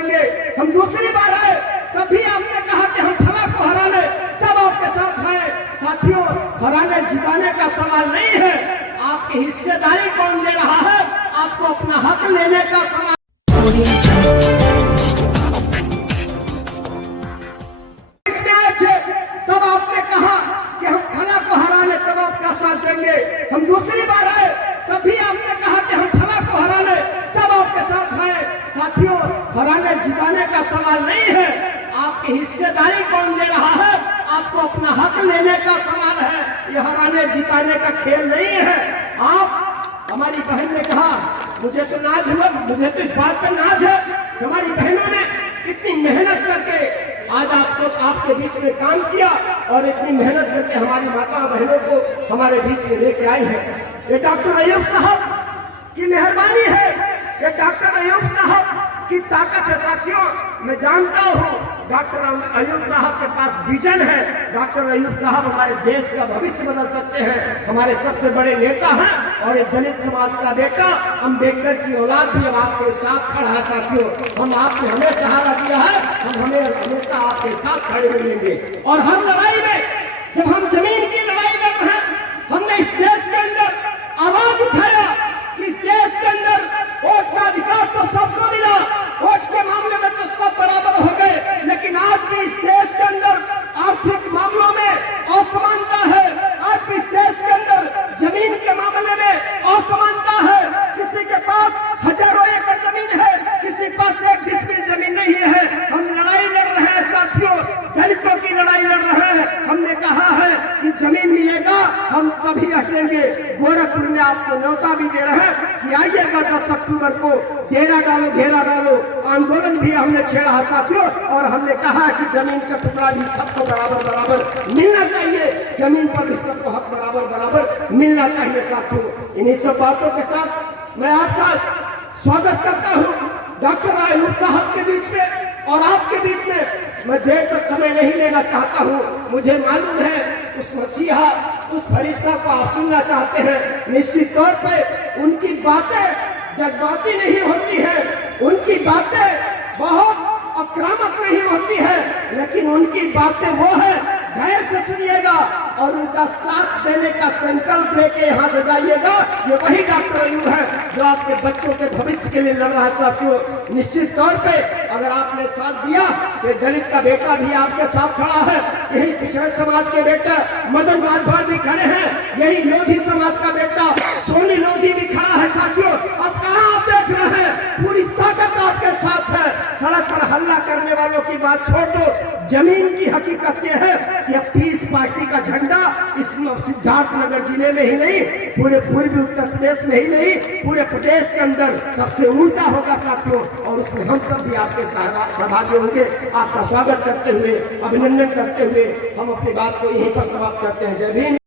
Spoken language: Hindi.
देंगे, हम दूसरी बार आए तब भी आपने कहा कि हम फला को हराने, तब आपके साथ आए। साथियों, हराने जिताने का सवाल नहीं है, आपकी हिस्सेदारी कौन दे रहा है, आपको अपना हक लेने का सवाल। इसमें आए थे तब आपने कहा कि हम फला को हराने, तब आपका साथ देंगे, हम दूसरी बार आए तब भी आपने कहा कि हम फला को हराने, तब आपके साथ आए। साथियों, हराने जिताने का सवाल नहीं है, आपकी हिस्सेदारी कौन दे रहा है, आपको अपना हक लेने का सवाल है। ये हराने जिताने का खेल नहीं है। आप, हमारी बहन ने कहा, मुझे तो नाज है, मुझे तो इस बात पर नाज है कि हमारी बहनों ने इतनी मेहनत करके आज आपके बीच में काम किया और इतनी मेहनत करके हमारी माता बहनों को हमारे बीच में लेके आई है। ये डॉक्टर अयूब साहब की मेहरबानी है, ये डॉक्टर अयूब साहब की ताकत है। साथियों, मैं जानता हूँ डॉक्टर अयूब साहब के पास विजन है। डॉक्टर अयूब साहब हमारे देश का भविष्य बदल सकते हैं, हमारे सबसे बड़े नेता हैं और एक दलित समाज का बेटा अम्बेडकर की औलाद भी अब आपके साथ खड़ा है। साथियों, हम आपने हमें सहारा दिया है, हम हमेशा आपके साथ खड़े मिलेंगे। और हर लड़ाई में, जब हम जमीन की लड़ाई लड़ रहे हैं, हमने इस देश के अंदर आवाज उठाया कि इस देश के अंदर वोट का अधिकार तो सबको मिला, वोट के मामले में तो सब बराबर हो गए, लेकिन आज भी इस देश के अंदर आर्थिक मामलों में असमानता है। आज भी इस देश के अंदर जमीन के मामले में असमानता है। किसी के पास हजारों एकड़ जमीन है, किसी के पास 1 डिसमिल जमीन नहीं है। हम लड़ाई लड़ रहे हैं साथियों, दलितों की लड़ाई लड़ रहे हैं। हमने कहा है कि जमीन मिलेगा हम तभी हटेंगे। गोरखपुर में आपको न्योता भी दे रहे हैं कि आइएगा 10 अक्टूबर को, घेरा डालो, घेरा डालो। आंदोलन भी हमने छेड़ा है साथियों, और हमने कहा कि जमीन का टुकड़ा भी सबको बराबर बराबर मिलना चाहिए, जमीन पर भी सबको हक बराबर बराबर मिलना चाहिए। साथियों, इन्हीं सब बातों के साथ मैं आपका स्वागत करता हूँ डॉक्टर अयूब साहब के बीच में और आपके बीच में। मैं देर तक समय नहीं लेना चाहता हूँ, मुझे मालूम है उस मसीहा, उस फरिश्ता को आप सुनना चाहते हैं। निश्चित तौर पे उनकी बातें जज्बाती नहीं होती हैं, उनकी बातें बहुत आक्रामक नहीं होती है, लेकिन उनकी बातें वो है, धैर्य से सुनिएगा और उनका साथ देने का संकल्प लेके यहाँ से जाइएगा। ये वही डॉक्टर अयूब है जो आपके बच्चों के भविष्य के लिए लड़ रहा है। साथियों, निश्चित तौर पे अगर आपने साथ दिया तो दलित का बेटा भी आपके साथ खड़ा है, यही पिछड़े समाज के बेटा मदन राजभर भी खड़े हैं, यही लोधी समाज का बेटा सोनी लोधी भी खड़ा है। साथियों, अब कहाँ आप देख रहे हैं, पूरी ताकत आपके साथ है। सड़क पर हल्ला करने वालों की बात छोड़ दो, जमीन की हकीकत यह है कि अब पीस पार्टी का झंडा इस सिद्धार्थनगर जिले में ही नहीं, पूरे पूर्वी उत्तर प्रदेश में ही नहीं, पूरे प्रदेश के अंदर सबसे ऊंचा होगा साथियों, और उसमें हम सब भी आपके सहभागी होंगे। आपका स्वागत करते हुए, अभिनंदन करते हुए हम अपनी बात को यहीं पर समाप्त करते हैं। जय भीम।